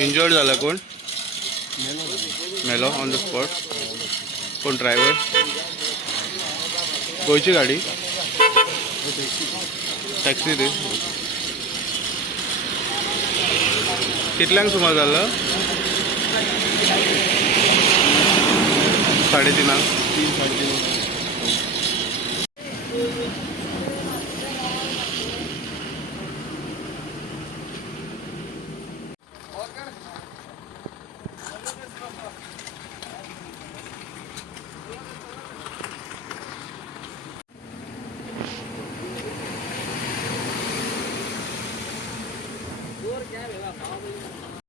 Injured झाला कोण? मेलो ऑन द स्पॉट. कोण ड्रायव्हर? गोयची गाडी टॅक्सी रे. कितल्यांक सुमार जाल्लो? 3:30. 3-3:30.